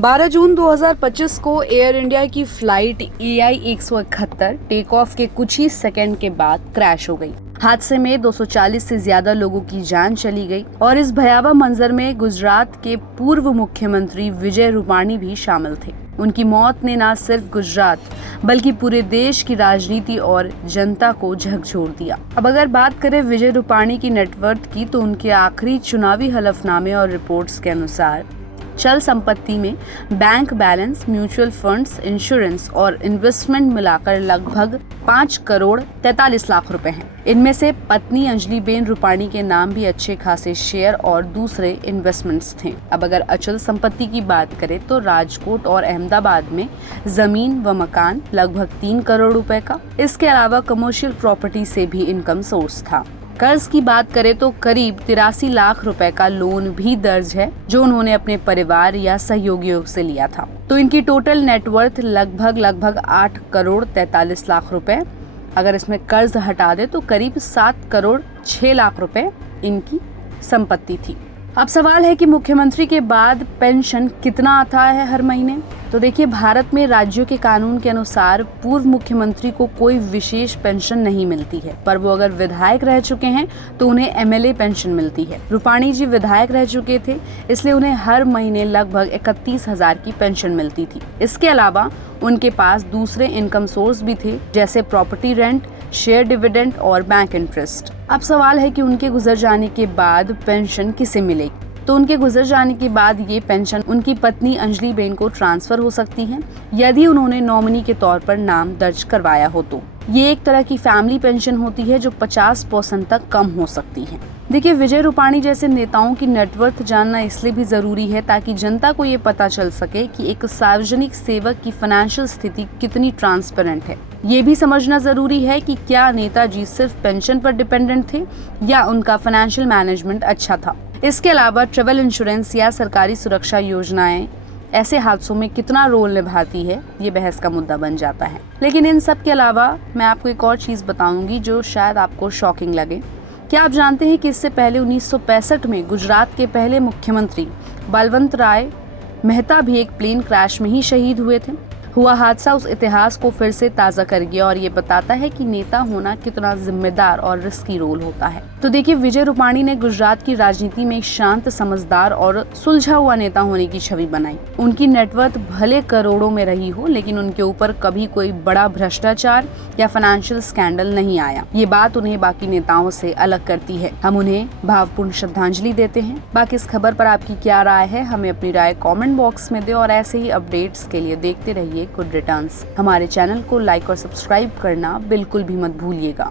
12 जून 2025 को air India की flight AI 171 take off के कुछ ही सेकंड के बाद क्रैश हो गई। हादसे में 240 से ज्यादा लोगों की जान चली गई और इस भयावह मंजर में गुजरात के पूर्व मुख्यमंत्री विजय रूपाणी भी शामिल थे। उनकी मौत ने न सिर्फ गुजरात बल्कि पूरे देश की राजनीति और जनता को झकझोर दिया। अब अगर बात करें विजय रूपाणी की नेटवर्थ की, तो उनके आखिरी चुनावी हलफनामे और रिपोर्ट्स के अनुसार चल संपत्ति में bank balance, mutual funds, insurance और इन्वेस्टमेंट मिलाकर लगभग 5 करोड़ 43 लाख रुपए हैं। इनमें से पत्नी अंजलि बेन रूपाणी के नाम भी अच्छे खासे शेयर और दूसरे इन्वेस्टमेंट्स थे। अब अगर अचल संपत्ति की बात करें तो राजकोट और अहमदाबाद में जमीन व मकान लगभग 3 करोड़ रुपए का। इसके अलावा कमर्शियल प्रॉपर्टी से भी इनकम सोर्स था। कर्ज की बात करें तो करीब 83 लाख रुपए का लोन भी दर्ज है, जो उन्होंने अपने परिवार या सहयोगियों से लिया था। तो इनकी टोटल नेटवर्थ लगभग 8 करोड़ 43 लाख रुपए। अगर इसमें कर्ज हटा दे तो करीब 7 करोड़ 6 लाख रुपए इनकी संपत्ति थी। अब सवाल है कि मुख्यमंत्री के बाद पेंशन कितना आता है हर महीने। तो देखिए, भारत में राज्यों के कानून के अनुसार पूर्व मुख्यमंत्री को कोई विशेष पेंशन नहीं मिलती है, पर वो अगर विधायक रह चुके हैं तो उन्हें MLA पेंशन मिलती है। रूपाणी जी विधायक रह चुके थे, इसलिए उन्हें हर महीने लगभग 31,000 की पेंशन मिलती थी। इसके अलावा उनके पास दूसरे इनकम सोर्स भी थे, जैसे प्रॉपर्टी रेंट, शेयर डिविडेंड और बैंक इंटरेस्ट। अब सवाल है कि उनके गुजर जाने के बाद पेंशन किसे मिलेगी। तो उनके गुजर जाने के बाद ये पेंशन उनकी पत्नी अंजलि बेन को ट्रांसफर हो सकती है, यदि उन्होंने नॉमिनी के तौर पर नाम दर्ज करवाया हो तो। ये एक तरह की फैमिली पेंशन होती है जो 50% तक कम हो सकती है। देखिए, विजय रूपाणी जैसे नेताओं की नेटवर्थ जानना इसलिए भी जरूरी है ताकि जनता को ये पता चल सके कि एक सार्वजनिक सेवक की फाइनेंशियल स्थिति कितनी ट्रांसपेरेंट है। ये भी समझना जरूरी है कि क्या नेताजी सिर्फ पेंशन पर डिपेंडेंट थे या उनका फाइनेंशियल मैनेजमेंट अच्छा था। इसके अलावा ट्रेवल इंश्योरेंस या सरकारी सुरक्षा योजनाएं ऐसे हादसों में कितना रोल निभाती है, ये बहस का मुद्दा बन जाता है। लेकिन इन सब के अलावा मैं आपको एक और चीज बताऊंगी जो शायद आपको शॉकिंग लगे। क्या आप जानते हैं कि इससे पहले 1965 में गुजरात के पहले मुख्यमंत्री बलवंत राय मेहता भी एक प्लेन क्रैश में ही शहीद हुए थे। हुआ हादसा उस इतिहास को फिर से ताज़ा कर गया और ये बताता है कि नेता होना कितना जिम्मेदार और रिस्की रोल होता है। तो देखिए, विजय रूपाणी ने गुजरात की राजनीति में एक शांत, समझदार और सुलझा हुआ नेता होने की छवि बनाई। उनकी नेटवर्थ भले करोड़ों में रही हो, लेकिन उनके ऊपर कभी कोई बड़ा भ्रष्टाचार या फाइनेंशियल स्कैंडल नहीं आया। ये बात उन्हें बाकी नेताओं से अलग करती है। हम उन्हें भावपूर्ण श्रद्धांजलि देते हैं। बाकी इस खबर पर आपकी क्या राय है, हमें अपनी राय कमेंट बॉक्स में दें और ऐसे ही अपडेट्स के लिए देखते रहिए गुड रिटर्न्स। हमारे चैनल को लाइक और सब्सक्राइब करना बिल्कुल भी मत भूलिएगा।